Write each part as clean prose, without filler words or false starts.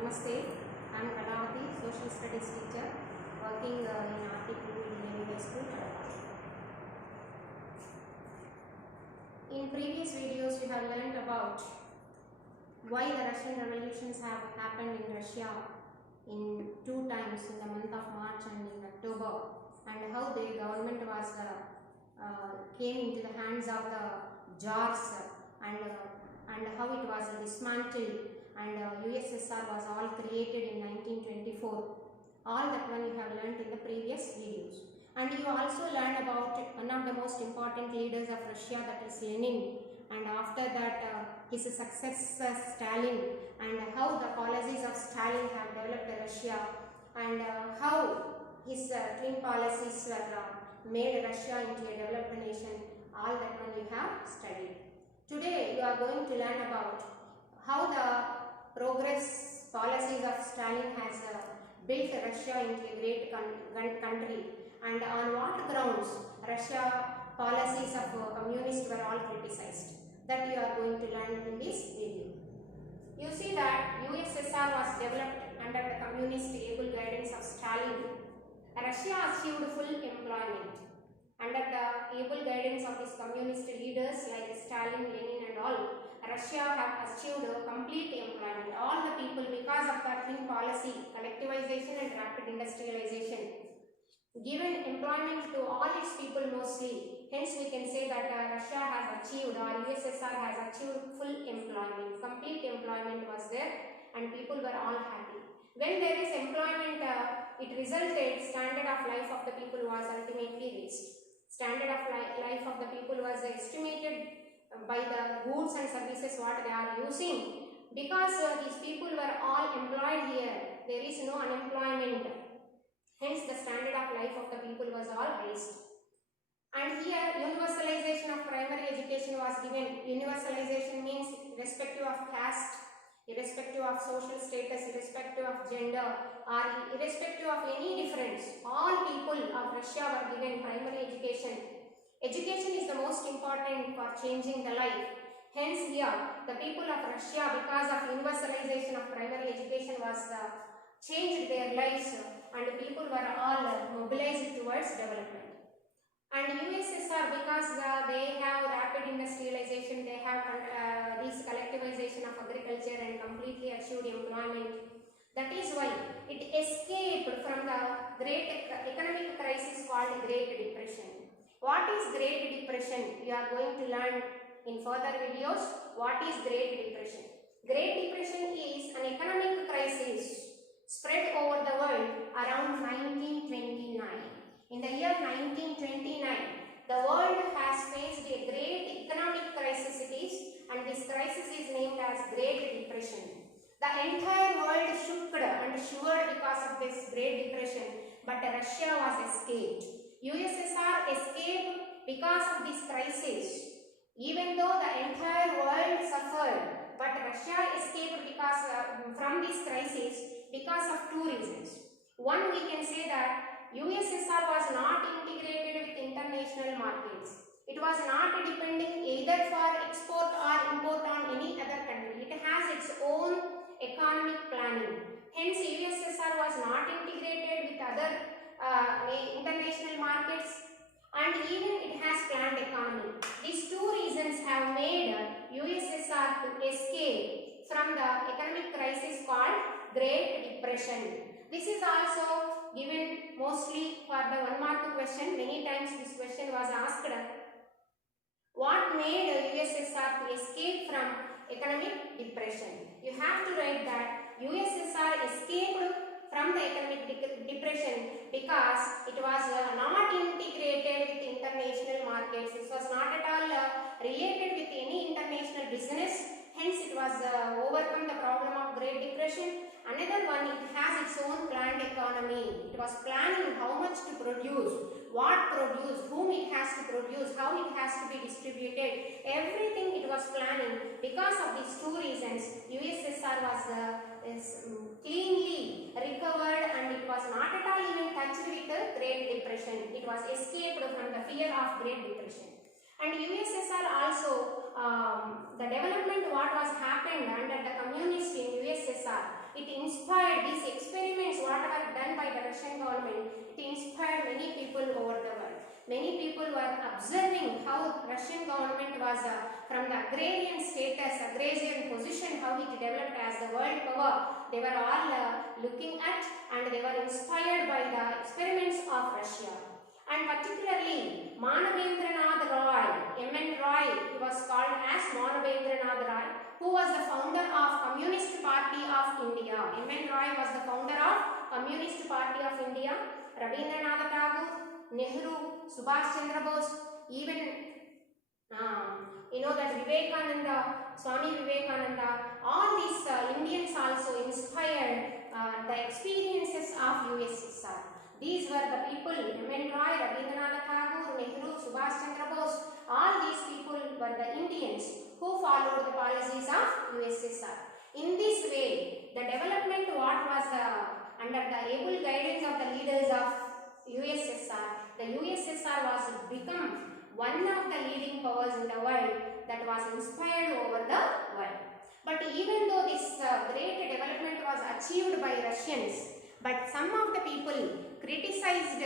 Namaste, I am Kalavati, Social Studies teacher working in RTP Navy High School, Kadapa. In previous videos we have learned about why the Russian revolutions have happened in Russia in two times, in the month of March and in October, and how the government was came into the hands of the Tsars and how it was dismantled, and USSR was all created in 1924. All that one you have learnt in the previous videos. And you also learned about one of the most important leaders of Russia, that is Lenin, and after that his successor Stalin, and how the policies of Stalin have developed Russia, and how his twin policies were made Russia into a developed nation. All that one you have studied. Today you are going to learn about how the progress policies of Stalin has built Russia into a great country, and on what grounds Russia policies of communists were all criticized. That you are going to learn in this video. You see that USSR was developed under the communist able guidance of Stalin. Russia achieved full employment. Under the able guidance of these communist leaders like Stalin, Lenin and all, Russia have achieved complete employment. All the people, because of the twin policy, collectivization and rapid industrialization, given employment to all its people mostly. Hence we can say that Russia has achieved, or USSR has achieved full employment. Complete employment was there and people were all happy. When there is employment, it resulted standard of life of the people was ultimately raised. Standard of life of the people was estimated by the goods and services what they are using. Because these people were all employed here, there is no unemployment. Hence the standard of life of the people was all raised. And here universalization of primary education was given. Universalization means irrespective of caste, irrespective of social status, irrespective of gender, or irrespective of any difference, all people of Russia were given primary education. Education is the most important for changing the life. Hence here the people of Russia, because of universalization of primary education, was changed their lives, and people were all mobilized towards development. And USSR, because they have rapid industrialization, they have this collectivization of agriculture and completely achieved employment. That is why it escaped from the great economic crisis called Great Depression. What is Great Depression? You are going to learn in further videos. What is Great Depression? Great Depression is an economic crisis spread over the world around 1929. In the year 1929, the world has faced a great economic crisis it is, and this crisis is named as Great Depression. The entire world shook and shivered because of this Great Depression, but Russia was escaped. USSR escaped because of this crisis. Even though the entire world suffered, but Russia escaped because from this crisis because of two reasons. One, we can say that USSR was not integrated with international markets. It was not depending either for export or import on any other country. It has its own economic planning. Hence, USSR was not integrated with other international markets, and even it has planned economy. These two reasons have made USSR to escape from the economic crisis called Great Depression. This is also given mostly for the 1 mark question. Many times this question was asked. What made USSR to escape from economic depression? You have to write that USSR escaped from the economic depression because it was not integrated with international markets. This was not at all related with any international business. Hence it was overcome the problem of Great Depression. Another one, it has its own planned economy. It was planning how much to produce, what produce, whom it has to produce, how it has to be distributed. Everything it was planning. Because of these two reasons, USSR was cleanly recovered, and it was not at all even touched with the Great Depression. It was escaped from the fear of Great Depression. And USSR also, the development what was happened under the communists in USSR, it Many people were observing how Russian government was from the agrarian status, agrarian position, how it developed as the world power. They were all looking at, and they were inspired by the experiments of Russia. And particularly Manavendranath Roy, M.N. Roy, he was called as Manavendranath Roy, who was the founder of Communist Party of India. M.N. Roy was the founder of Communist Party of India. Rabindranath Tagore, Nehru, Subhash Chandra Bose, even that Vivekananda, Swami Vivekananda, all these Indians also inspired the experiences of USSR. These were the people, M.N. Roy, Rabindranath Tagore, Nehru, Subhash Chandra Bose, all these people were the Indians who followed the policies of USSR. In this way, the development what was under the able guidance of the leaders of USSR, the USSR was become one of the leading powers in the world that was inspired over the world. But even though this great development was achieved by Russians, but some of the people criticized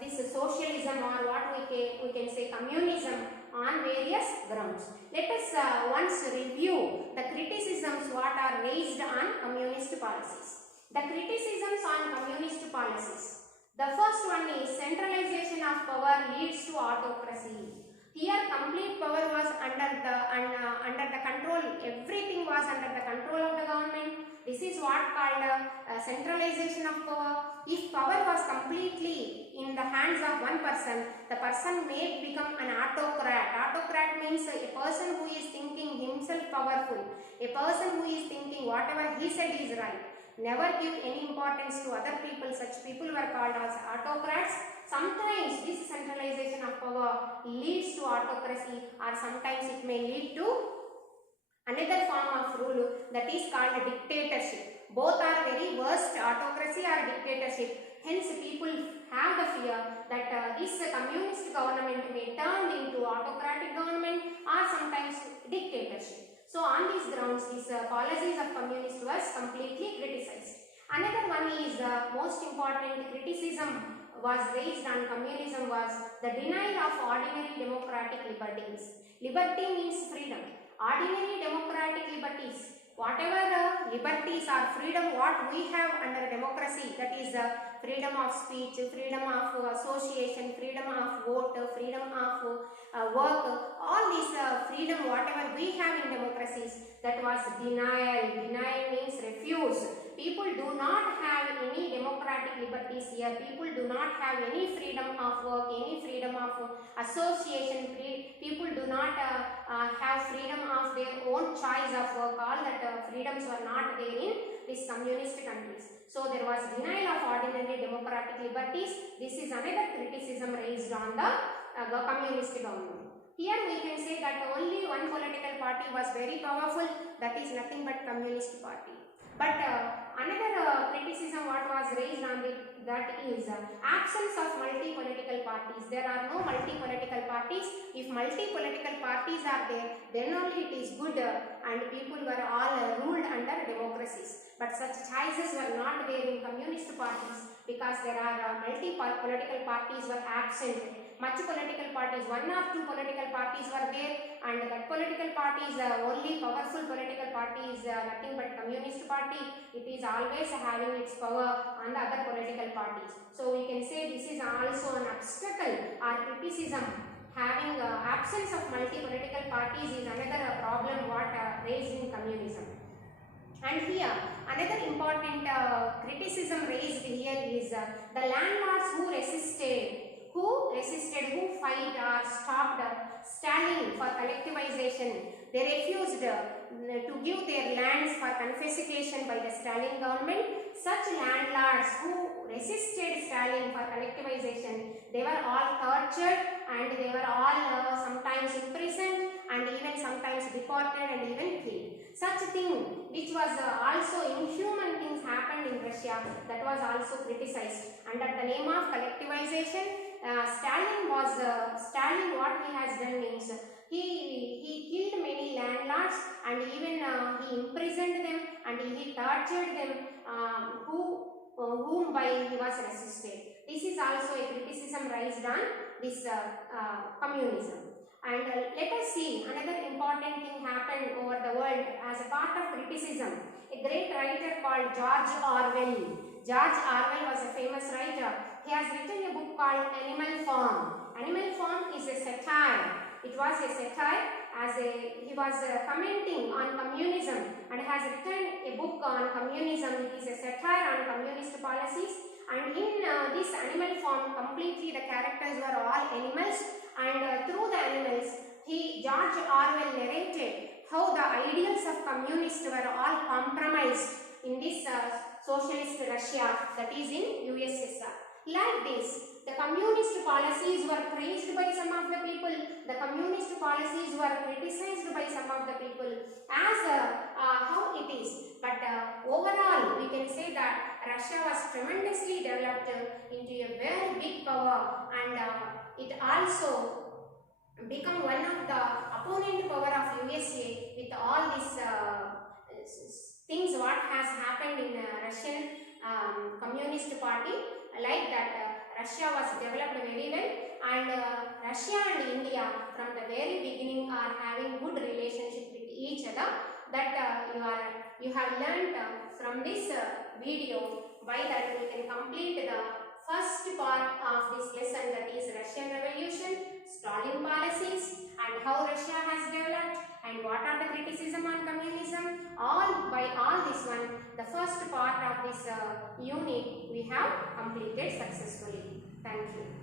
this socialism, or what we can say communism, on various grounds. Let us once review the criticisms what are raised on communist policies. The criticisms on communist policies. The first one is centralization of power leads to autocracy. Here complete power was under the control, everything was under the control of the government. This is what called centralization of power. If power was completely in the hands of one person, the person may become an autocrat. Autocrat means a person who is thinking himself powerful, a person who is thinking whatever he said is right, never give any importance to other people. Such people were called as autocrats. Sometimes this centralization of power leads to autocracy, or sometimes it may lead to another form of rule, that is called dictatorship. Both are very worst, autocracy or dictatorship. Hence people have the fear that this communist government may turn into autocratic government or sometimes dictatorship. So on these grounds, these policies of communists was completely criticized. Another one is most important criticism was raised on communism was the denial of ordinary democratic liberties. Liberty means freedom. Ordinary democratic liberties, whatever liberties or freedom what we have under democracy, that is freedom of speech, freedom of association, freedom of vote, freedom of work, all these freedom whatever we have in democracies, that was denial. Denial means refuse. People do not have any democratic liberties here. People do not have any freedom of work, any freedom of association. People do not have freedom of their own choice of work. All that freedoms were not there in these communist countries. So there was denial of ordinary democratic liberties. This is another criticism raised on the communist government. Here we can say that only one political party was very powerful, that is nothing but Communist Party. But another criticism what was raised on that is absence of multi-political parties. There are no multi-political parties. If multi-political parties are there, then only it is good and people were all ruled under democracies. But such choices were not there in communist parties because there are multi-political parties were absent. Much political parties, one or two political parties were there, and that political party is only powerful political party is nothing but Communist Party. It is always having its power on the other political parties. So we can say this is also an obstacle or criticism. Having absence of multi-political parties is another problem what raised in communism. And here another important criticism raised here is the landlords who resisted, who fight or stopped Stalin for collectivization. They refused to give their lands for confiscation by the Stalin government. Such landlords who resisted Stalin for collectivization, they were all tortured and they were all sometimes imprisoned and even sometimes deported and even killed. Such thing which was also inhuman things happened in Russia, that was also criticized. Under the name of collectivization, Stalin what he has done means he killed many landlords and even he imprisoned them and he tortured them who whom by he was resisted. This is also a criticism raised on this communism. And let us see another important thing happened over the world as a part of criticism. A great writer called George Orwell. George Orwell was a famous writer. He has written a book called Animal Farm. Animal Farm is a satire. It was a satire as he was commenting on communism and has written a book on communism. It is a satire on communist policies. And in this Animal Farm, completely the characters were all animals, and through the animals, George Orwell narrated how the ideals of communists were all compromised in this socialist Russia, that is in USSR. Like this, the communist policies were praised by some of the people, the communist policies were criticized by some of the people as how it is. But overall, we can say that Russia was tremendously developed into a very big power, and it also become one of the opponent power of USA with all these things what has happened in Russian Communist Party. Like that, Russia was developed very well, and Russia and India from the very beginning are having good relationship with each other. That you have learnt from this video. By that we can complete the first part of this lesson, that is Russian Revolution, Stalin policies, and how Russia has developed, and what are the criticism on communism. By all this one, the first part of this unit we have completed successfully. Thank you.